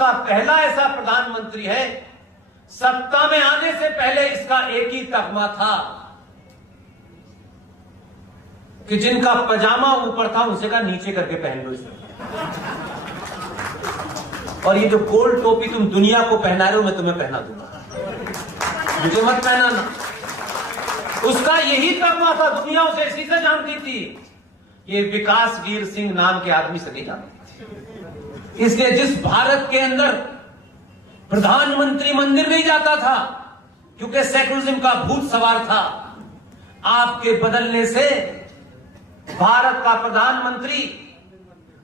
का पहला ऐसा प्रधानमंत्री है, सत्ता में आने से पहले इसका एक ही तगमा था कि जिनका पजामा ऊपर था उनसे कहा नीचे करके पहन लो इसे। और ये जो गोल्ड टोपी तुम दुनिया को पहना रहे हो, मैं तुम्हें पहना दूंगा, मुझे मत पहनाना। उसका यही तगमा था, दुनिया उसे इसी से जानती थी। ये विकास वीर सिंह नाम के आदमी से नहीं जानती थी। इसलिए जिस भारत के अंदर प्रधानमंत्री मंदिर नहीं जाता था क्योंकि सेकुलरिज्म का भूत सवार था, आपके बदलने से भारत का प्रधानमंत्री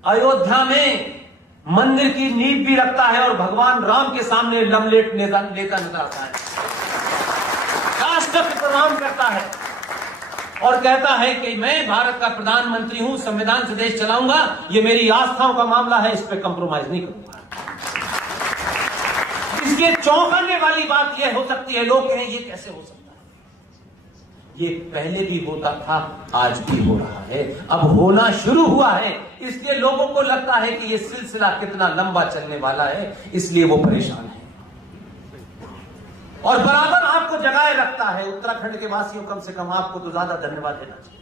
अयोध्या में मंदिर की नींव भी रखता है और भगवान राम के सामने लमलेट लेता नजर आता है, राष्ट्र को प्रणाम करता है और कहता है कि मैं भारत का प्रधानमंत्री हूं, संविधान से देश चलाऊंगा, ये मेरी आस्थाओं का मामला है, इस पर कंप्रोमाइज नहीं करूंगा। इसके चौंकाने वाली बात यह हो सकती है, लोग कहें ये कैसे हो सकता है, ये पहले भी होता था, आज भी हो रहा है, अब होना शुरू हुआ है। इसलिए लोगों को लगता है कि ये सिलसिला कितना लंबा चलने वाला है, इसलिए वो परेशान है और बराबर आपको जगाए रखता है। उत्तराखंड के वासियों, कम से कम आपको तो ज्यादा धन्यवाद देना चाहिए।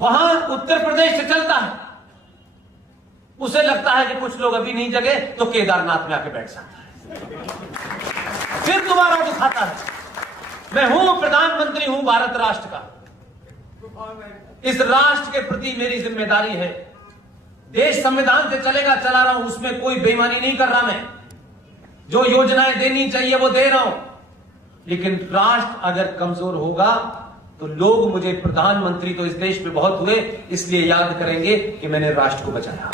वहां उत्तर प्रदेश से चलता है, उसे लगता है कि कुछ लोग अभी नहीं जगे तो केदारनाथ में आके बैठ जाता है, फिर दोबारा दिखाता है मैं हूं प्रधानमंत्री हूं भारत राष्ट्र का, इस राष्ट्र के प्रति मेरी जिम्मेदारी है, देश संविधान से चलेगा, चला रहा हूं, उसमें कोई बेईमानी नहीं कर रहा, मैं जो योजनाएं देनी चाहिए वो दे रहा हूं। लेकिन राष्ट्र अगर कमजोर होगा तो लोग मुझे प्रधानमंत्री तो इस देश में बहुत हुए, इसलिए याद करेंगे कि मैंने राष्ट्र को बचाया।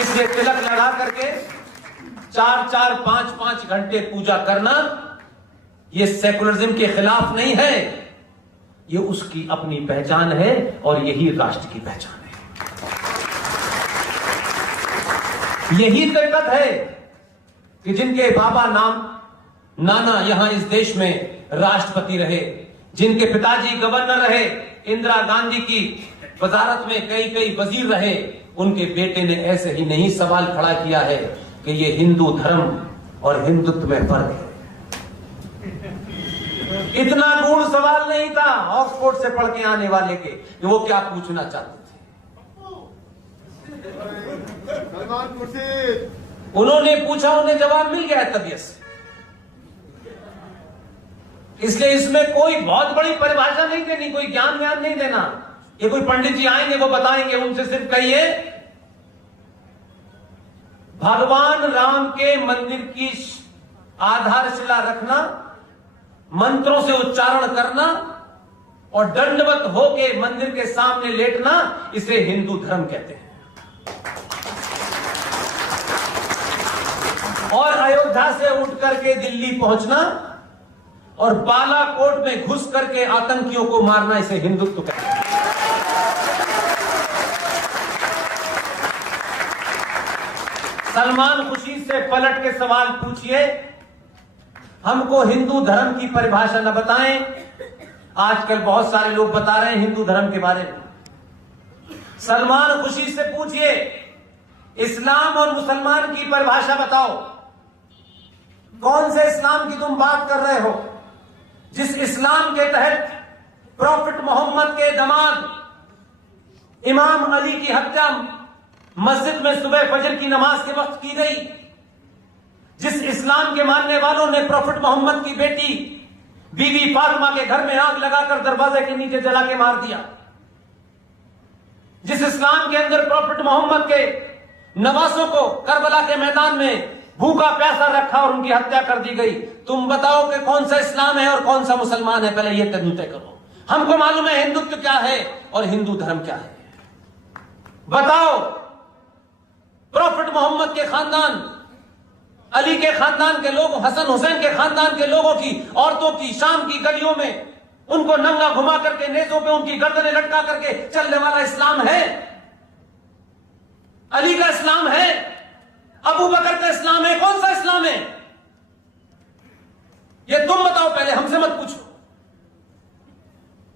इसलिए तिलक लगा करके 4-4, 5-5 घंटे पूजा करना ये सेकुलरिज्म के खिलाफ नहीं है, ये उसकी अपनी पहचान है और यही राष्ट्र की पहचान है। यही ताकत है कि जिनके बाबा नाना यहां इस देश में राष्ट्रपति रहे, जिनके पिताजी गवर्नर रहे, इंदिरा गांधी की वजारत में कई वजीर रहे, उनके बेटे ने ऐसे ही नहीं सवाल खड़ा किया है कि ये हिंदू धर्म और हिंदुत्व में फर्क है। इतना गूढ़ सवाल नहीं था ऑक्सफोर्ड से पढ़ के आने वाले के कि वो क्या पूछना चाहते थे। उन्होंने पूछा, उन्हें जवाब मिल गया तबीयत से। इसलिए इसमें कोई बहुत बड़ी परिभाषा नहीं देनी, कोई ज्ञान नहीं देना। ये कोई पंडित जी आएंगे वो बताएंगे, उनसे सिर्फ कहिए भगवान राम के मंदिर की आधारशिला रखना, मंत्रों से उच्चारण करना और दंडवत होके मंदिर के सामने लेटना, इसे हिंदू धर्म कहते हैं। और अयोध्या से उठ करके दिल्ली पहुंचना और बालाकोट में घुस करके आतंकियों को मारना, इसे हिंदुत्व कहते हैं। सलमान खुशी से पलट के सवाल पूछिए, हमको हिंदू धर्म की परिभाषा न बताएं। आजकल बहुत सारे लोग बता रहे हैं हिंदू धर्म के बारे में। सलमान खुशी से पूछिए, इस्लाम और मुसलमान की परिभाषा बताओ, कौन से इस्लाम की तुम बात कर रहे हो, जिस इस्लाम के तहत प्रॉफिट मोहम्मद के दामाद इमाम अली की हत्या मस्जिद में सुबह फजर की नमाज के वक्त की गई, जिस इस्लाम के मानने वालों ने प्रॉफिट मोहम्मद की बेटी बीवी फातिमा के घर में आग लगाकर दरवाजे के नीचे जला के मार दिया, जिस इस्लाम के अंदर प्रॉफिट मोहम्मद के नवासों को करबला के मैदान में भूखा प्यासा रखा और उनकी हत्या कर दी गई, तुम बताओ कि कौन सा इस्लाम है और कौन सा मुसलमान है, पहले यह तय करो। हमको मालूम है हिंदुत्व क्या है और हिंदू धर्म क्या है। बताओ, प्रॉफिट मोहम्मद के खानदान, अली के खानदान के लोग, हसन हुसैन के खानदान के लोगों की औरतों की शाम की गलियों में उनको नंगा घुमा करके नेजों पे उनकी गर्दनें लटका करके चलने वाला इस्लाम है? अली का इस्लाम है? अबू बकर का इस्लाम है? कौन सा इस्लाम है? ये तुम बताओ, पहले हमसे मत पूछो।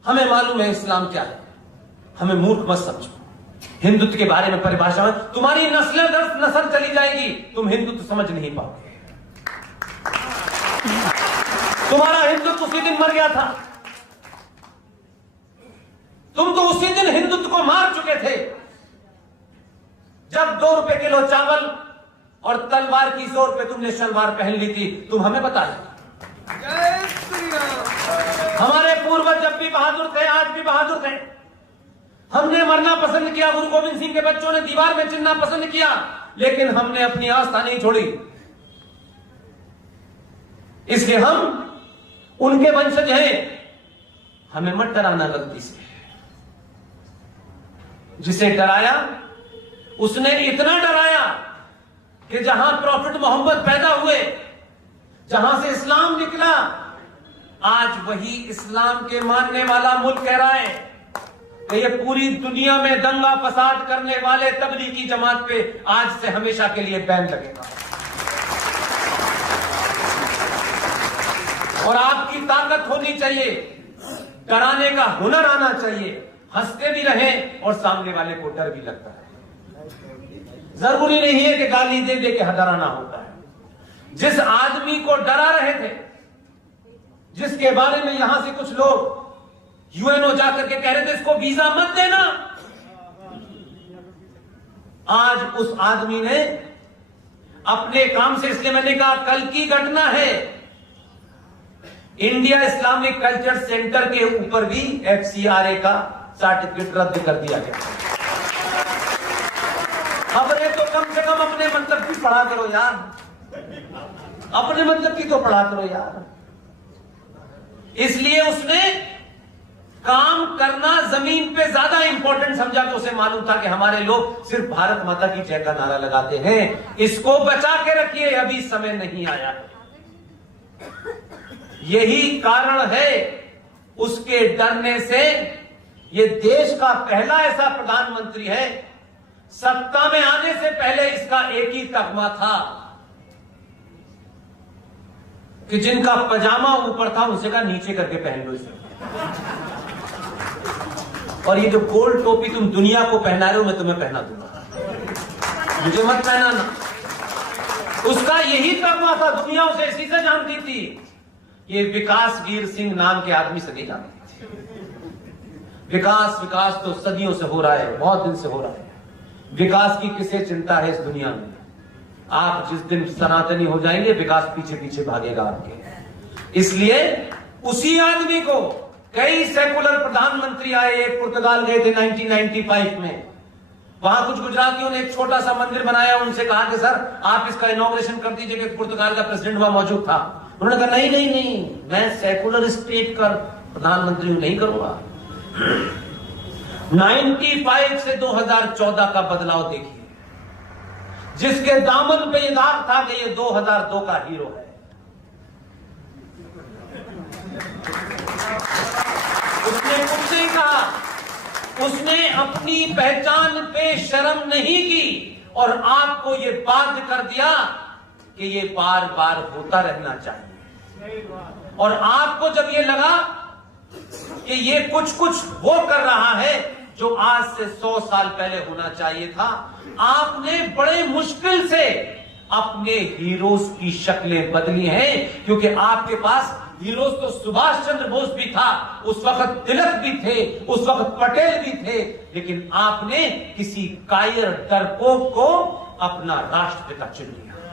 हमें मालूम है इस्लाम क्या है, हमें मूर्ख मत समझो। हिंदुत्व के बारे में परिभाषा में तुम्हारी नस्लें दर नस्ल चली जाएगी, तुम हिंदुत्व समझ नहीं पाओगे। तुम्हारा हिंदुत्व उसी दिन मर गया था। तुम तो उसी दिन हिंदुत्व को मार चुके थे जब 2 रुपए किलो चावल और तलवार की जोर पे तुमने शलवार पहन ली थी। तुम हमें बताए, हमारे पूर्वज जब भी बहादुर थे, आज भी बहादुर थे। हमने मरना पसंद किया, गुरु गोविंद सिंह के बच्चों ने दीवार में चिन्हना पसंद किया, लेकिन हमने अपनी आस्था नहीं छोड़ी। इसलिए हम उनके वंशज हैं। हमें मत डराना गलती से। जिसे डराया उसने इतना डराया कि जहां प्रॉफिट मोहम्मद पैदा हुए, जहां से इस्लाम निकला, आज वही इस्लाम के मानने वाला मुल्क कह रहा है कि ये पूरी दुनिया में दंगा फसाद करने वाले तबलीगी जमात पे आज से हमेशा के लिए बैन लगेगा। और आपकी ताकत होनी चाहिए, डराने का हुनर आना चाहिए। हंसते भी रहें और सामने वाले को डर भी लगता है। जरूरी नहीं है कि गाली दे दे के डराना होता है। जिस आदमी को डरा रहे थे, जिसके बारे में यहां से कुछ लोग यूएनओ जाकर के कह रहे थे इसको वीजा मत देना, आज उस आदमी ने अपने काम से, इसलिए मैंने कहा कल की घटना है, इंडिया इस्लामिक कल्चर सेंटर के ऊपर भी FCRA का सर्टिफिकेट रद्द कर दिया गया। खबरें तो कम से कम अपने मतलब की पढ़ा करो यार, अपने मतलब की तो पढ़ा करो यार। इसलिए उसने काम करना जमीन पे ज्यादा इंपॉर्टेंट समझा, तो उसे मालूम था कि हमारे लोग सिर्फ भारत माता की जय का नारा लगाते हैं, इसको बचा के रखिए, अभी समय नहीं आया। यही कारण है उसके डरने से। ये देश का पहला ऐसा प्रधानमंत्री है, सत्ता में आने से पहले इसका एक ही तगमा था कि जिनका पजामा ऊपर था उनसे का नीचे करके पहन लो इसे। और ये जो गोल्ड टोपी तुम दुनिया को पहना रहे हो, मैं तुम्हें पहना दूंगा, मुझे मत पहनाना। उसका यही तगमा था, दुनिया उसे इसी से जानती थी। ये विकास वीर सिंह नाम के आदमी से नहीं जानती थी। विकास तो सदियों से हो रहा है, बहुत दिन से हो रहा है। विकास की किसे चिंता है इस दुनिया में? आप जिस दिन सनातनी हो जाएंगे, विकास पीछे पीछे भागेगा आपके। इसलिए उसी आदमी को कई सेकुलर प्रधानमंत्री आए, एक पुर्तगाल गए थे 1995 में, वहां कुछ गुजरातियों ने एक छोटा सा मंदिर बनाया, उनसे कहा कि सर आप इसका इनॉग्रेशन कर दीजिए, कि पुर्तगाल का प्रेसिडेंट वहां मौजूद था। उन्होंने कहा नहीं, मैं सेकुलर स्टेट का प्रधानमंत्री नहीं करूंगा। 95 से 2014 का बदलाव देखिए, जिसके दामन पे ये दाग था कि ये 2002 का हीरो है। उसने कुछ नहीं कहा, उसने अपनी पहचान पे शर्म नहीं की और आपको ये बाध्य कर दिया कि ये बार बार होता रहना चाहिए। और आपको जब ये लगा कि ये कुछ वो कर रहा है जो आज से 100 साल पहले होना चाहिए था, आपने बड़े मुश्किल से अपने हीरोज की शक्लें बदली हैं। क्योंकि आपके पास हीरोज तो सुभाष चंद्र बोस भी था, उस वक्त तिलक भी थे, उस वक्त पटेल भी थे, लेकिन आपने किसी कायर डरपोक को अपना राष्ट्रपिता चुन लिया।